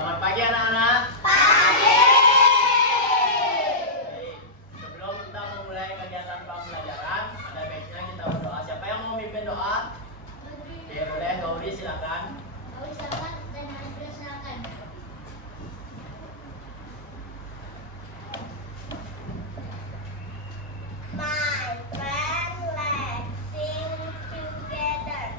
Selamat pagi anak-anak. Pagi. Baik, sebelum kita memulai kegiatan pembelajaran, ada baiknya kita berdoa. Siapa yang mau mimpin doa? Oke, boleh Gauri silakan. Gauri silakan dan Hasbila silakan. My friend, let's sing together.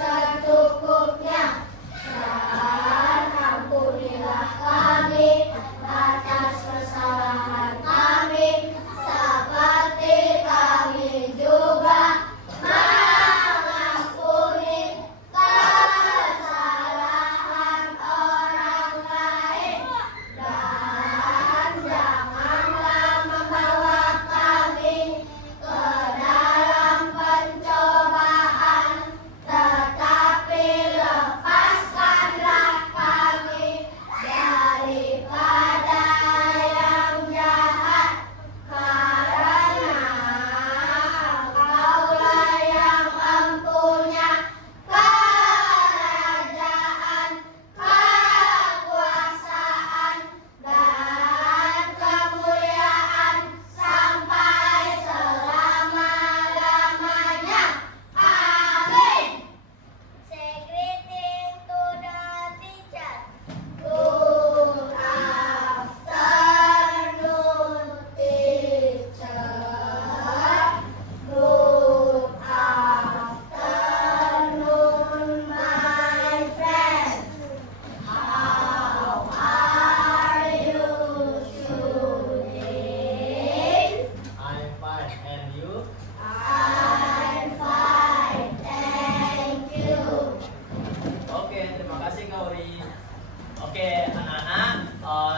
1, 2, 3.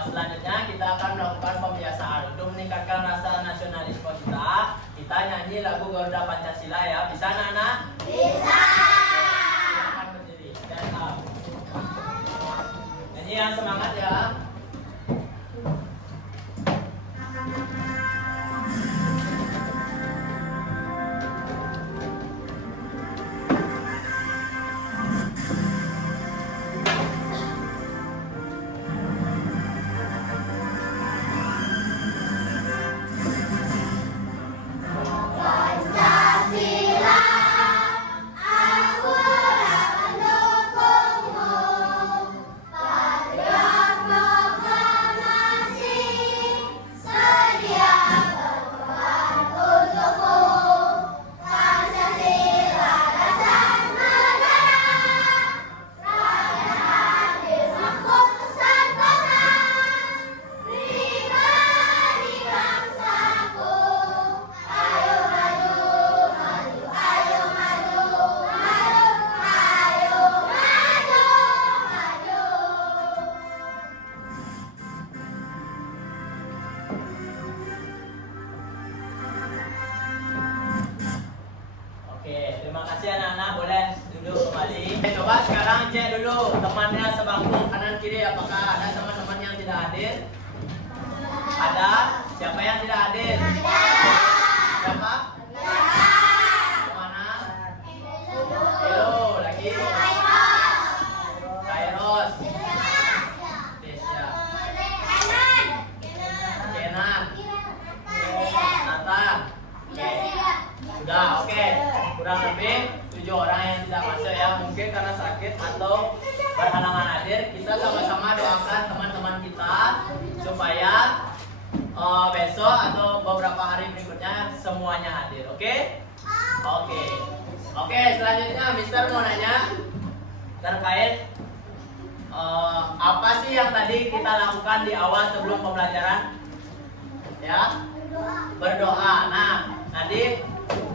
Selanjutnya kita akan melakukan pembiasaan untuk meningkatkan rasa nasionalisme kita. Kita nyanyi lagu Garuda Pancasila ya. Bisa anak-anak? Bisa. Silakan berdiri. Stand up. Nyanyi yang semangat ya. Aku Oke, terima kasih anak-anak, boleh duduk kembali. Coba sekarang cek dulu temannya sebangku kanan kiri, apakah ada teman-teman yang tidak hadir? Ada? Siapa yang tidak hadir? Siapa? Mana? Hello, lagi? Kairos. Desya. Kenan. Nathan. Sudah, oke. Kurang lebih 7 orang yang tidak masuk ya. Mungkin karena sakit atau berhalangan hadir. Kita sama-sama doakan teman-teman kita supaya besok atau beberapa hari berikutnya semuanya hadir. Oke? Oke. Oke, selanjutnya Mister mau nanya terkait apa sih yang tadi kita lakukan di awal sebelum pembelajaran? Ya? Berdoa. Nah, tadi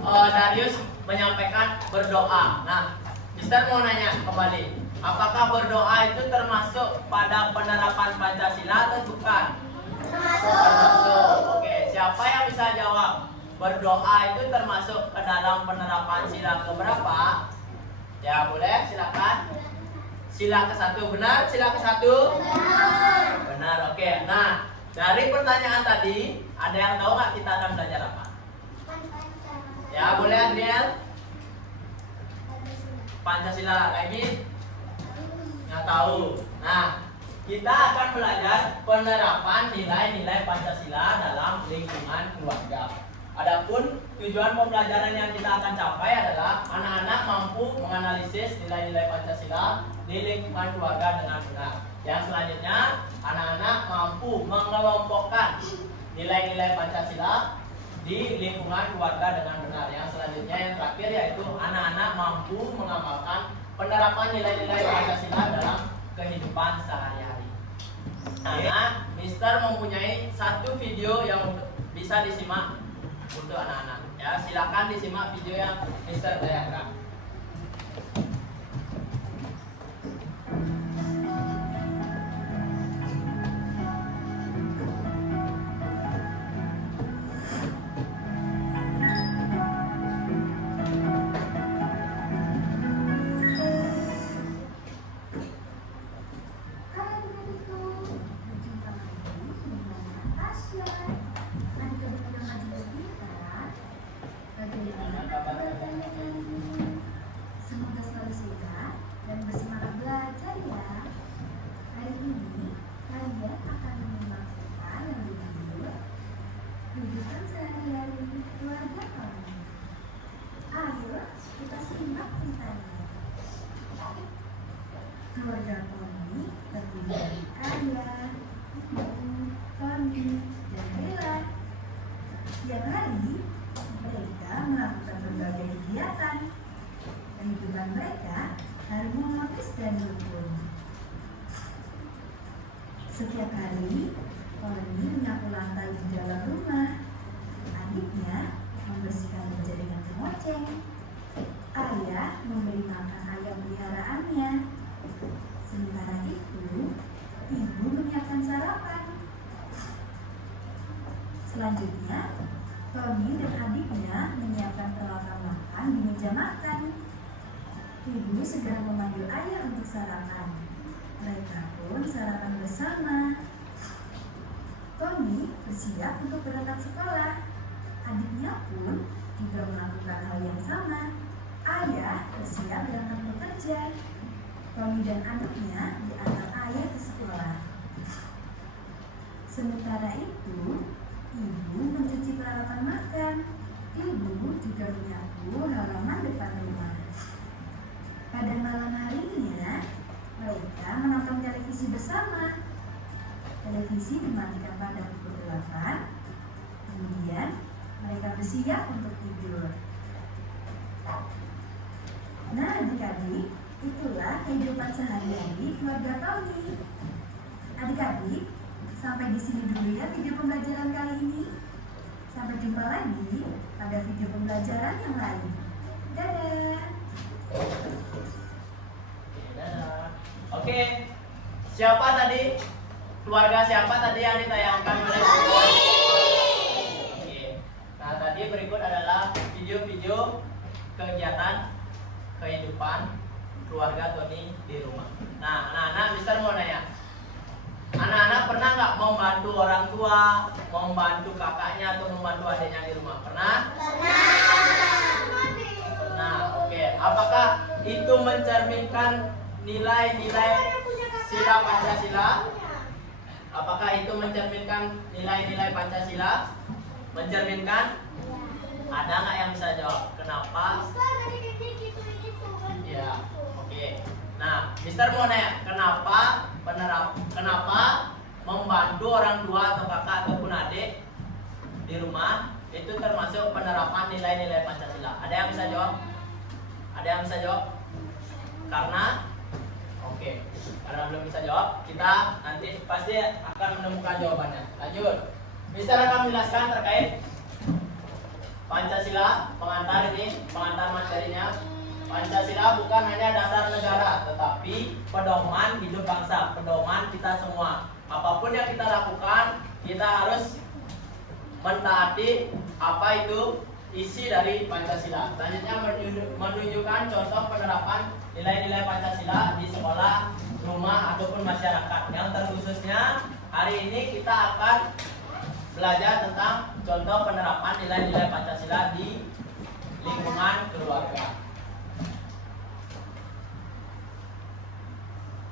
Darius menyampaikan berdoa. Nah, Mister mau nanya kembali, apakah berdoa itu termasuk pada penerapan Pancasila atau bukan? Termasuk. Oke, siapa yang bisa jawab? Berdoa itu termasuk ke dalam penerapan sila keberapa? Ya, boleh, silakan. Sila ke-1 benar, sila ke-1 benar. Oke. Nah, dari pertanyaan tadi, ada yang tahu nggak kita akan belajar apa? Ya, boleh Adriel. Pancasila lagi? Nggak tahu. Nah, kita akan belajar penerapan nilai-nilai Pancasila dalam lingkungan keluarga. Adapun tujuan pembelajaran yang kita akan capai adalah anak-anak mampu menganalisis nilai-nilai Pancasila di lingkungan keluarga dengan benar. Yang selanjutnya, anak-anak mampu mengelompokkan nilai-nilai Pancasila di lingkungan keluarga dengan benar. Yang selanjutnya, yang terakhir yaitu anak-anak mampu mengamalkan penerapan nilai-nilai Pancasila dalam kehidupan sehari-hari. Nah, Mister mempunyai satu video yang bisa disimak untuk anak-anak. Ya, silakan disimak video yang Mister tayangkan. Semoga selalu sehat dan bersemangat belajar ya. Hari ini kalian akan menyimak cerita yang berjudul Kehidupan Sehari-hari Keluarga Kami. Ayo kita simak ceritanya. Keluarga Kami terdiri dari ayah, ibu, Tony, dan Bella. Setiap hari mereka melakukan berbagai kegiatan. Kehidupan mereka harmonis dan rukun. Setiap hari, Tony menyapu lantai di dalam rumah. Adiknya membersihkan meja dengan kemoceng. Ayah memberi makan ayam peliharaannya. Sementara itu, ibu menyiapkan sarapan. Selanjutnya, Tony dan adiknya menyiapkan peralatan makan di meja makan. Ibu segera memanggil ayah untuk sarapan. Mereka pun sarapan bersama. Tony bersiap untuk berangkat sekolah. Adiknya pun juga melakukan hal yang sama. Ayah bersiap berangkat bekerja. Tony dan adiknya diantar ayah ke sekolah. Sementara itu, ibu mencuci peralatan makan. Ibu juga menyapu halaman depan rumah. Pada malam harinya, mereka menonton televisi bersama. Televisi dimatikan pada pukul 8. Kemudian, mereka bersiap untuk tidur. Nah, adik-adik, itulah kehidupan sehari-hari keluarga Tony. Adik-adik, sampai di sini dulu ya video pembelajaran kali ini. Sampai jumpa lagi pada video pembelajaran yang lain. Dadah. Oke, siapa tadi? Keluarga siapa tadi yang ditayangkan oleh keluarga Tony di rumah. Nah, anak-anak, Mister mau nanya. Anak-anak pernah nggak membantu orang tua, membantu kakaknya atau membantu adiknya di rumah? Pernah? Pernah. Oke. Apakah itu mencerminkan nilai-nilai sila Pancasila? Apakah itu mencerminkan nilai-nilai Pancasila? Mencerminkan? Ada nggak yang bisa jawab? Kenapa? Ya, oke. Nah, Mister mau nanya, kenapa membantu orang tua atau kakak ataupun adik di rumah itu termasuk penerapan nilai-nilai Pancasila? Ada yang bisa jawab? Ada yang bisa jawab? Karena? Oke. Karena belum bisa jawab, kita nanti pasti akan menemukan jawabannya. Lanjut. Mister akan menjelaskan terkait Pancasila, pengantar materinya. Pancasila bukan hanya dasar negara, tetapi pedoman hidup bangsa, pedoman kita semua. Apapun yang kita lakukan, kita harus mentaati apa itu isi dari Pancasila. Selanjutnya menunjukkan contoh penerapan nilai-nilai Pancasila di sekolah, rumah, ataupun masyarakat. Yang terkhususnya hari ini kita akan belajar tentang contoh penerapan nilai-nilai Pancasila di lingkungan keluarga.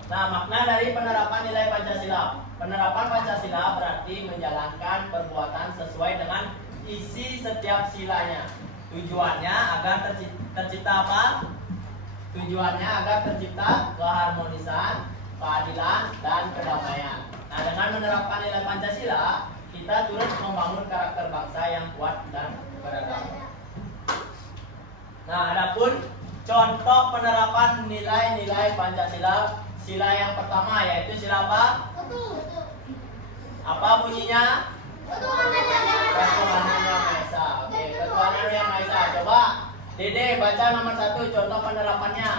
Nah, makna dari penerapan nilai Pancasila. Penerapan Pancasila berarti menjalankan perbuatan sesuai dengan isi setiap silanya. Tujuannya agar tercipta apa? Tujuannya agar tercipta keharmonisan, keadilan, dan kedamaian. Nah, dengan menerapkan nilai Pancasila, kita turut membangun karakter bangsa yang kuat dan beragam. Nah, adapun contoh penerapan nilai-nilai Pancasila, sila yang pertama yaitu sila apa? Apa bunyinya? Ketuhanan Yang Maha Esa. Oke, Ketuhanan Yang Maha Esa. Coba Dede baca nomor 1 contoh penerapannya.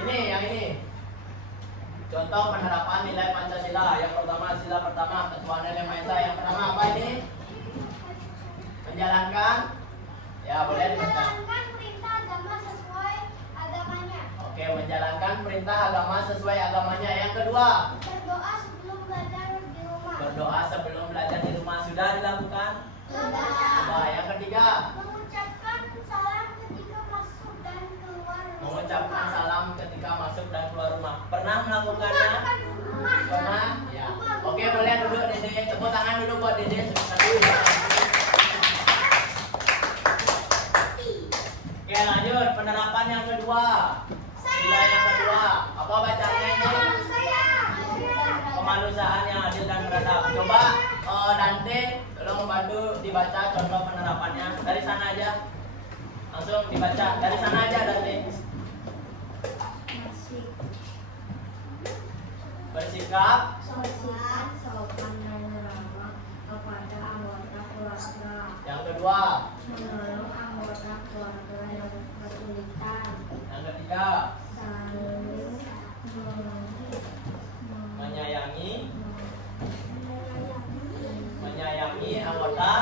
Ini, yang ini. Contoh penerapan nilai Pancasila. Yang pertama, sila pertama, Ketuhanan Yang Maha Esa. Yang pertama apa ini? Menjalankan. Ya, boleh dibaca. Oke, menjalankan perintah agama sesuai agamanya. Yang kedua, Berdoa sebelum belajar di rumah. berdoa sebelum belajar di rumah. Sudah dilakukan? Nah, yang ketiga, Mengucapkan salam ketika masuk dan keluar rumah. mengucapkan salam ketika masuk dan keluar rumah. Pernah melakukannya? Pernah? Ya. Oke, boleh duduk Dede. Tepuk tangan dulu buat Dede. Oke, lanjut. Penerapan yang kedua. Sila yang kedua. Apa bacanya ini? Kemanusiaan yang adil dan beradab. Coba Dante, tolong membantu dibaca contoh penerapannya. Dari sana aja. Langsung dibaca. Dari sana aja Dante. Bersikap sopan dan ramah kepada anggota keluarga. yang kedua. Menolong anggota keluarga yang kesulitan. Yang ketiga. Saling menyayangi anggota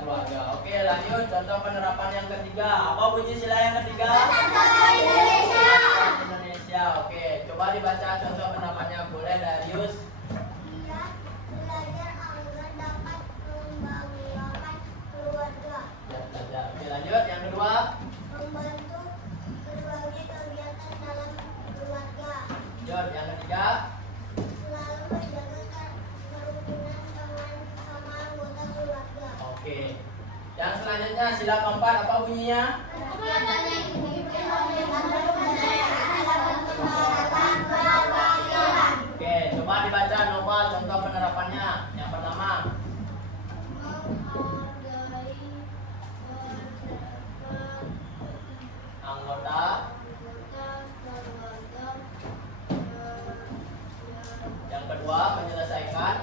keluarga. Oke, lanjut contoh penerapan yang ketiga. Apa bunyi sila yang ketiga? Indonesia. Oke, coba dibaca contoh penerapannya. Boleh Darius? belajar agar dapat membanggakan keluarga. Ya, belajar. Oke, lanjut yang kedua. Membantu berbagai kegiatan dalam keluarga. Lanjut yang ketiga. Selalu menjaga kerukunan sama anggota keluarga. Oke. Yang selanjutnya sila keempat apa bunyinya? Oke, coba dibaca Nova contoh penerapannya. Yang pertama. Anggota. Yang kedua, menyelesaikan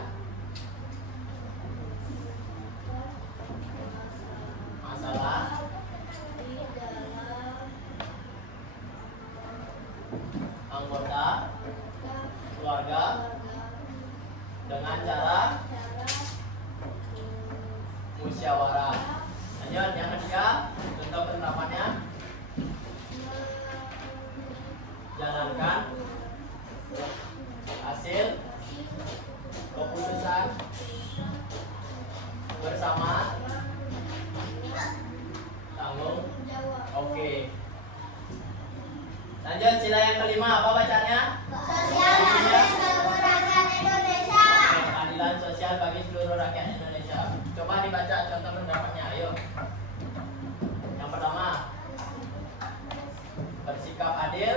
masalah. Anggota keluarga dengan cara musyawarah. Lanjut yang ketiga, contoh penerapannya. jalankan hasil keputusan bersama tanggung. Oke. Lanjut sila yang kelima, apa bacanya? Sosial bagi seluruh rakyat Indonesia. Keadilan sosial bagi seluruh rakyat Indonesia. Coba dibaca contoh pendapatnya, ayo. Yang pertama, bersikap adil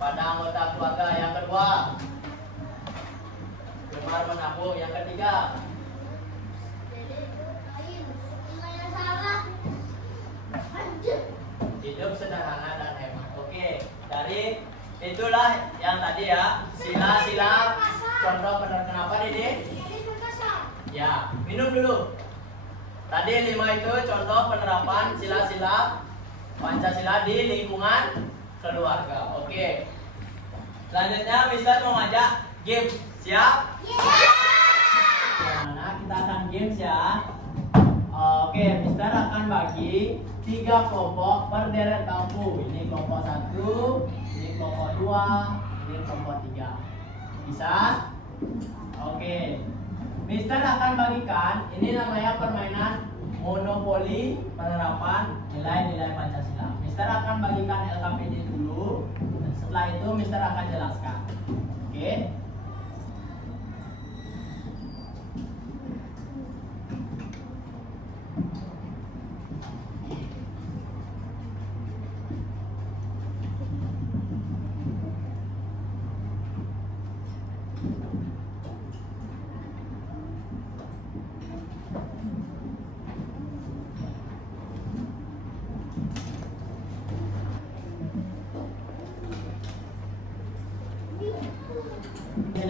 pada anggota keluarga. Yang kedua, gemar menabung. Yang ketiga, hidup sederhana dan hemat. Oke, dari itulah yang tadi ya, sila-sila contoh kenapa Dede? Ya, minum dulu. Tadi 5 itu contoh penerapan sila-sila Pancasila di lingkungan keluarga. Oke. Selanjutnya Mister mau ngajak game. Siap? Nah, kita akan games ya. Oke, Mister akan bagi 3 kelompok per deret bangku. Ini kelompok 1, ini kelompok 2, ini kelompok 3. Bisa? Oke. Mister akan bagikan, ini namanya permainan monopoli penerapan nilai-nilai Pancasila. Mister akan bagikan LKPD dulu, dan setelah itu Mister akan jelaskan. Oke?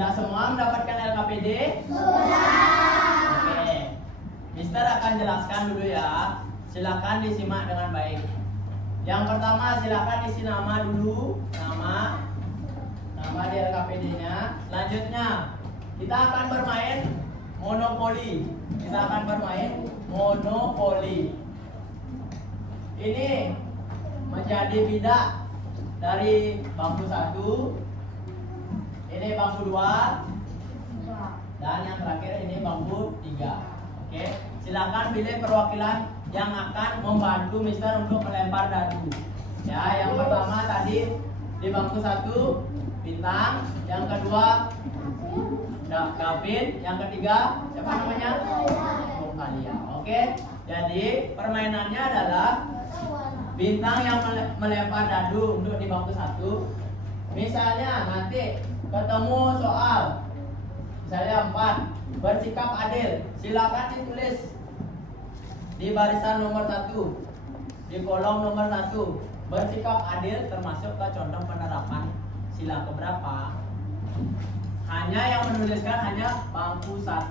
Sudah semua mendapatkan LKPD? Sudah. Oke. Mister akan jelaskan dulu ya. Silakan disimak dengan baik. Yang pertama silakan isi nama dulu, nama di LKPD-nya. Selanjutnya kita akan bermain monopoli. Ini menjadi bidak dari bangku 1. Ini bangku 2 dan yang terakhir ini bangku 3. Oke, silakan pilih perwakilan yang akan membantu Mister untuk melempar dadu. Ya, yang pertama tadi di bangku 1 Bintang, yang kedua Gavin, yang ketiga siapa namanya? Kalia. Oke, jadi permainannya adalah Bintang yang melempar dadu untuk di bangku 1. Misalnya nanti ketemu soal misalnya 4, bersikap adil, silakan ditulis di barisan nomor 1, di kolom nomor 1. Bersikap adil termasuk ke contoh penerapan sila keberapa? Hanya yang menuliskan hanya bangku 1.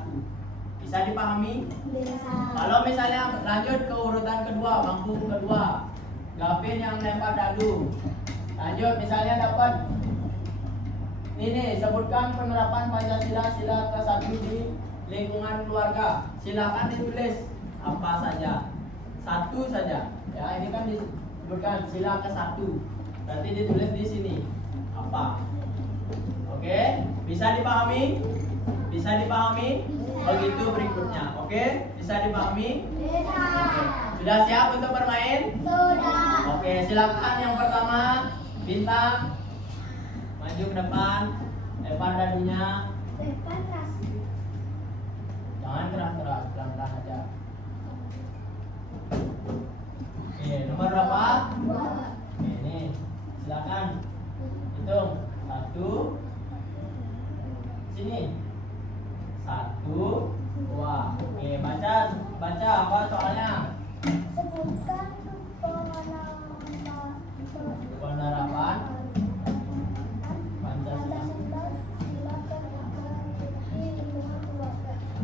Bisa dipahami? Bisa. Kalau misalnya lanjut ke urutan kedua, bangku kedua, Gavin yang lempar dadu. Lanjut misalnya dapat ini, sebutkan penerapan Pancasila sila ke-1 di lingkungan keluarga. Silakan ditulis apa saja. 1 saja. Ya, ini kan disebutkan sila ke-1. Berarti ditulis di sini apa. Oke, bisa dipahami? Bisa dipahami? Begitu berikutnya. Oke, bisa dipahami? Bisa. Oke. Sudah siap untuk bermain? Sudah. Oke, silakan yang pertama Bintang maju ke depan, lempar dadunya. Jangan keras-keras, pelan-pelan aja. Oke, nomor berapa? Oke, ini silakan hitung. 1, sini 1, 2. Oke, baca apa soalnya? Sebutkan Penerapan Pancasila.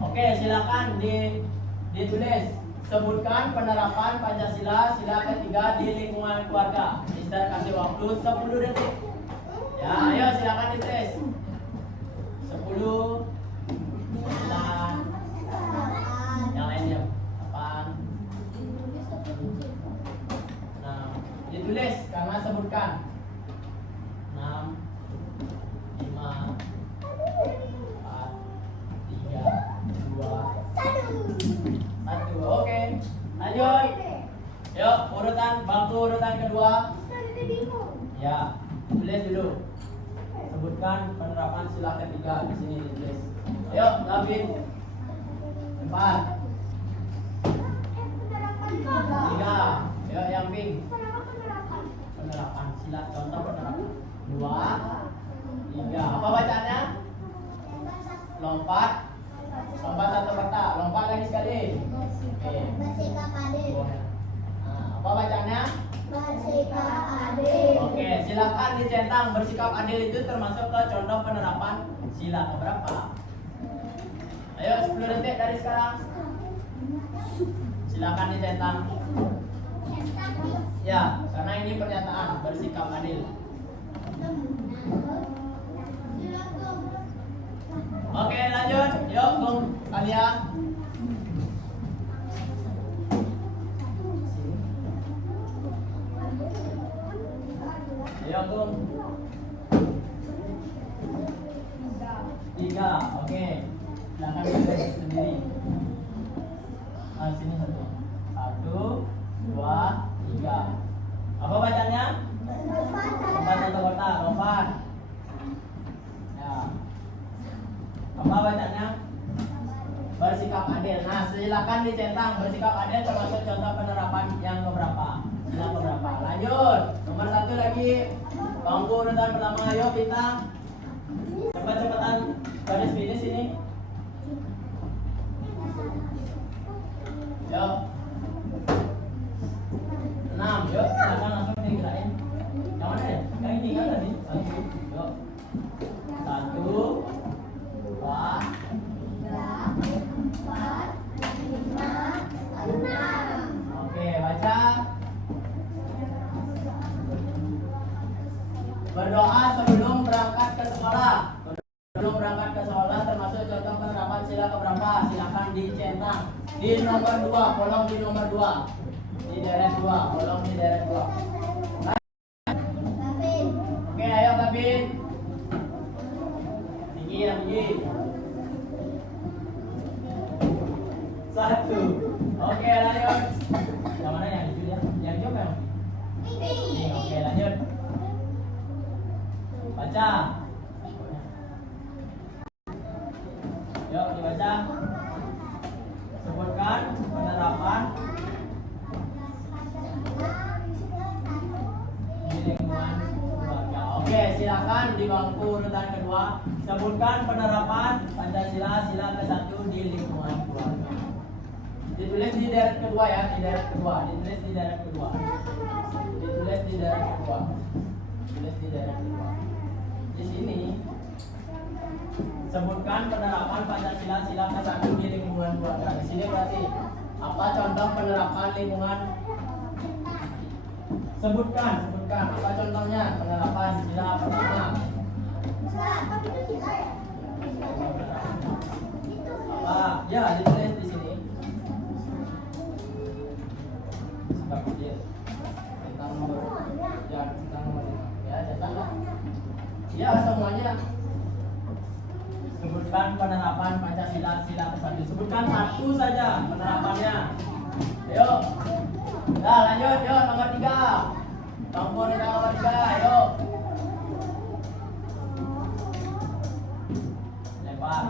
Oke, silakan ditulis. Sebutkan penerapan Pancasila sila ke-3 di lingkungan keluarga. Mister kasih waktu 10 detik. Ya, ayo silakan ditulis. 10, 9, yang lain diam. 8, 6. Ditulis karena sebutkan. 6, bangku urutan kedua. Tadi bingung. Ya, tulis dulu. Sebutkan penerapan sila ketiga di sini ditulis. Ayo, Gavin. 4, Penerapan 3. Ayo, yang pink. penerapan. Penerapan sila contoh penerapan. 2, 3. Apa bacanya? Lompat. Lompat satu kata. Lompat lagi sekali. Oke. Bersikap adil. Nah, apa bacanya? Bersikap adil. Oke, silakan dicentang. Bersikap adil itu termasuk ke contoh penerapan sila keberapa? Ayo 10 detik dari sekarang. Silakan dicentang. Ya, karena ini pernyataan bersikap adil. Oke, lanjut. Yuk, Gung, kalian. Ayo, Gung. 3, oke. Silakan ditulis sendiri. Sini 1. 1, 2, 3. Apa bacanya? Lompat satu kota, lompat. Ya. Apa bacanya? Bersikap adil. Nah, silakan dicentang. Bersikap adil termasuk contoh penerapan yang keberapa? Sila keberapa? Lanjut. Nomor 1 lagi. Bangku urutan pertama. Ayo bintang. Cepat-cepatan garis finish ini. Yuk. 6. Yuk, silakan langsung digerakin. Yang mana ya? Yang ini kan tadi. 1. Yuk. 1, 2, 6. Oke, baca. Berdoa sebelum berangkat ke sekolah. Sebelum berangkat ke sekolah termasuk contoh penerapan sila keberapa? Silakan dicentang. Di nomor 2, kolom di nomor 2. Di deret 2, kolom di deret 2. Oke, ayo Gavin. Tinggi, tinggi. 1. Oke, lanjut. Yang mana yang hijau ya? Yang hijau kan? Ini. Oke, lanjut. Baca. Yuk, dibaca. Sebutkan penerapan di lingkungan keluarga. Oke, silakan di bangku urutan kedua. Sebutkan penerapan Pancasila sila ke-1 di lingkungan keluarga. Ditulis di deret kedua ya, di deret kedua. Ditulis di deret kedua. Ditulis di deret kedua. Ditulis di deret kedua. Di sini sebutkan penerapan Pancasila sila ke-1 di lingkungan keluarga. Di sini berarti apa contoh penerapan lingkungan? Sebutkan apa contohnya penerapan sila pertama? Apa? Ya, ditulis di sini. Sikap adil. Tentang nomor. Ya, tentang nomor. Ya, cetaklah. Ya, semuanya. Sebutkan penerapan Pancasila sila ke-1. Sebutkan satu saja penerapannya. Ayo. Nah, lanjut. Yuk, nomor 3. Bangku nomor 3. Ayo. Lempar.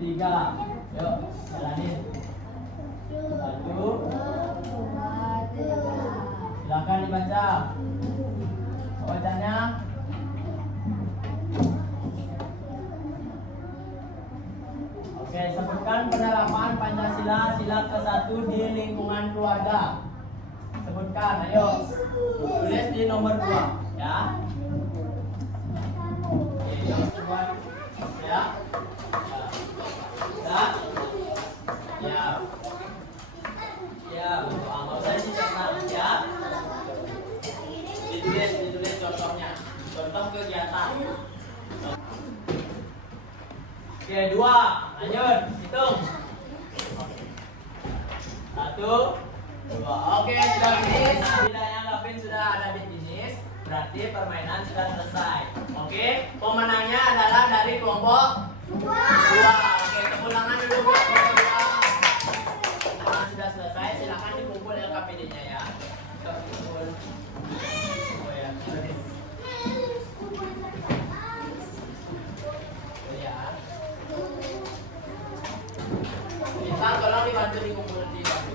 3. Yuk, jalanin. 1. Silakan dibaca. Bacanya. Oke, sebutkan penerapan Pancasila sila ke-1 di lingkungan keluarga. Sebutkan, ayo. Tulis di nomor 2, ya. Oke, yang kedua, ya. Ya. Ya. Ya, nggak usah dicetak, ya. Ditulis contohnya. Contoh kegiatan. Oke, 2. Lanjut, hitung. 1, 2. Oke, sudah finish. Setidaknya Gavin sudah ada di finish. Berarti permainan sudah selesai. Oke, pemenangnya adalah dari kelompok 2. Oke, tepuk tangan dulu buat kelompok 2. Karena sudah selesai, silakan dikumpulkan. Oh ya, sorry. Oh ya. Bintang tolong dibantu dikumpul di batu.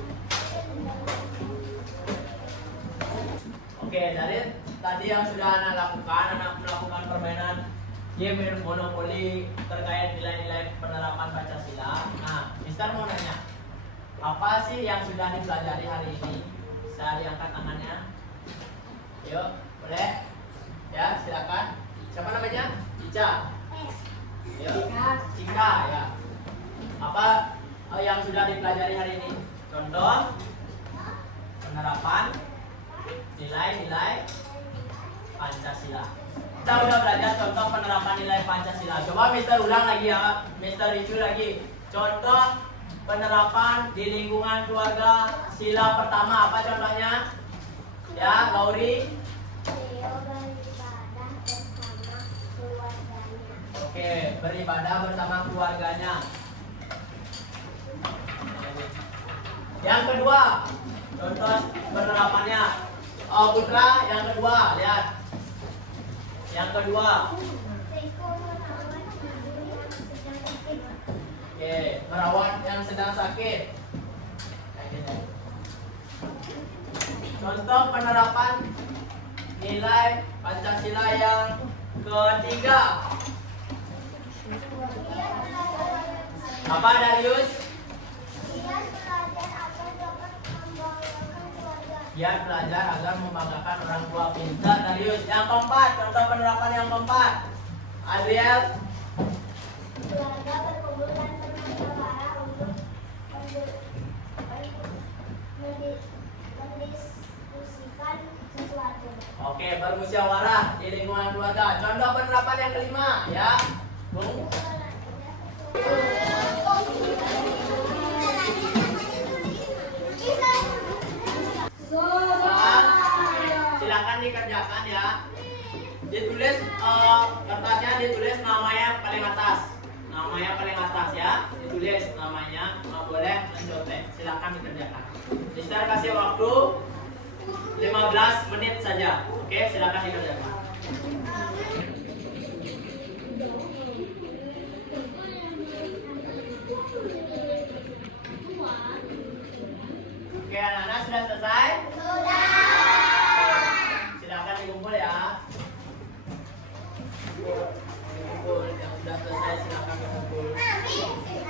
Oke, dari tadi yang sudah anak lakukan, anak melakukan permainan game monopoli terkait nilai-nilai penerapan Pancasila. Nah, Mister mau nanya, apa sih yang sudah dipelajari hari ini? Bisa diangkat tangannya. Yuk, boleh? Ya, silakan. Siapa namanya? Cica. Yuk, Cika ya. Apa yang sudah dipelajari hari ini? Contoh penerapan nilai-nilai Pancasila. Kita udah belajar contoh penerapan nilai Pancasila. Coba Mister ulang lagi ya, Mister review lagi. Contoh penerapan di lingkungan keluarga sila pertama apa contohnya? Ya, Lauri. Oke, beribadah bersama keluarganya. Yang kedua, contoh penerapannya. Oh, Putra, yang kedua, lihat. Yang kedua, oke, merawat yang sedang sakit. Contoh penerapan nilai Pancasila yang ketiga. Apa Darius? Biar belajar agar membanggakan orang tua. Pintar Darius. Yang keempat, contoh penerapan yang keempat. Adriel. Keluarga berkumpul dan bermusyawarah untuk mendiskusikan sesuatu. Oke, bermusyawarah di lingkungan keluarga. Contoh penerapan yang kelima, ya. Bung. Silakan dikerjakan ya. Ditulis kertasnya ditulis namanya paling atas. Namanya paling atas ya. Ditulis namanya, nggak boleh mencontek. Silakan dikerjakan. Mister kasih waktu 15 menit saja. Oke, silakan dikerjakan. Oke, anak-anak sudah selesai? Sudah. Silakan dikumpul ya. Dikumpul. Yang sudah selesai silakan dikumpul. Iya.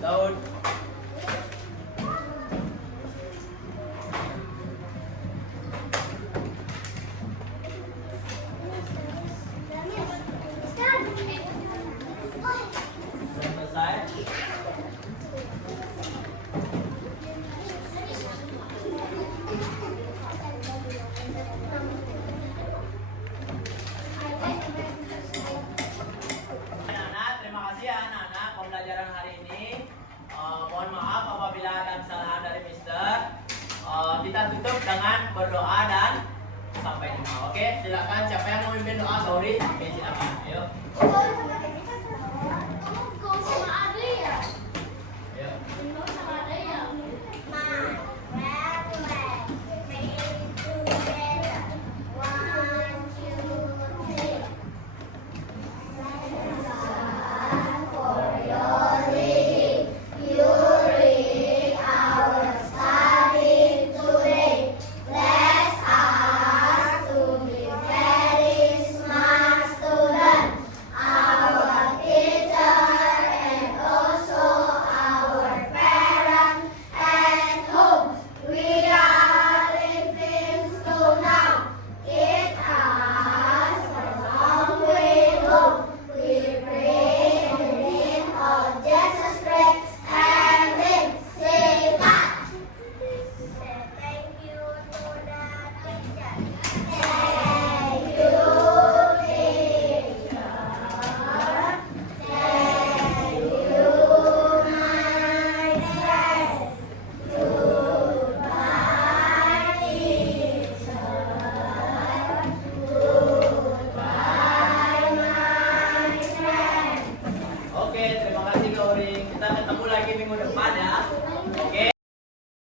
Daud. Sudah selesai? Anak-anak, terima kasih ya anak-anak pembelajaran hari ini. Mohon maaf apabila ada kesalahan dari Mister. Kita tutup dengan berdoa dan sampai jumpa. Oke, silakan siapa yang mau memimpin doa, Sauri? Oke, silakan. Ayo. Kamu sama Adli ya? Ayo.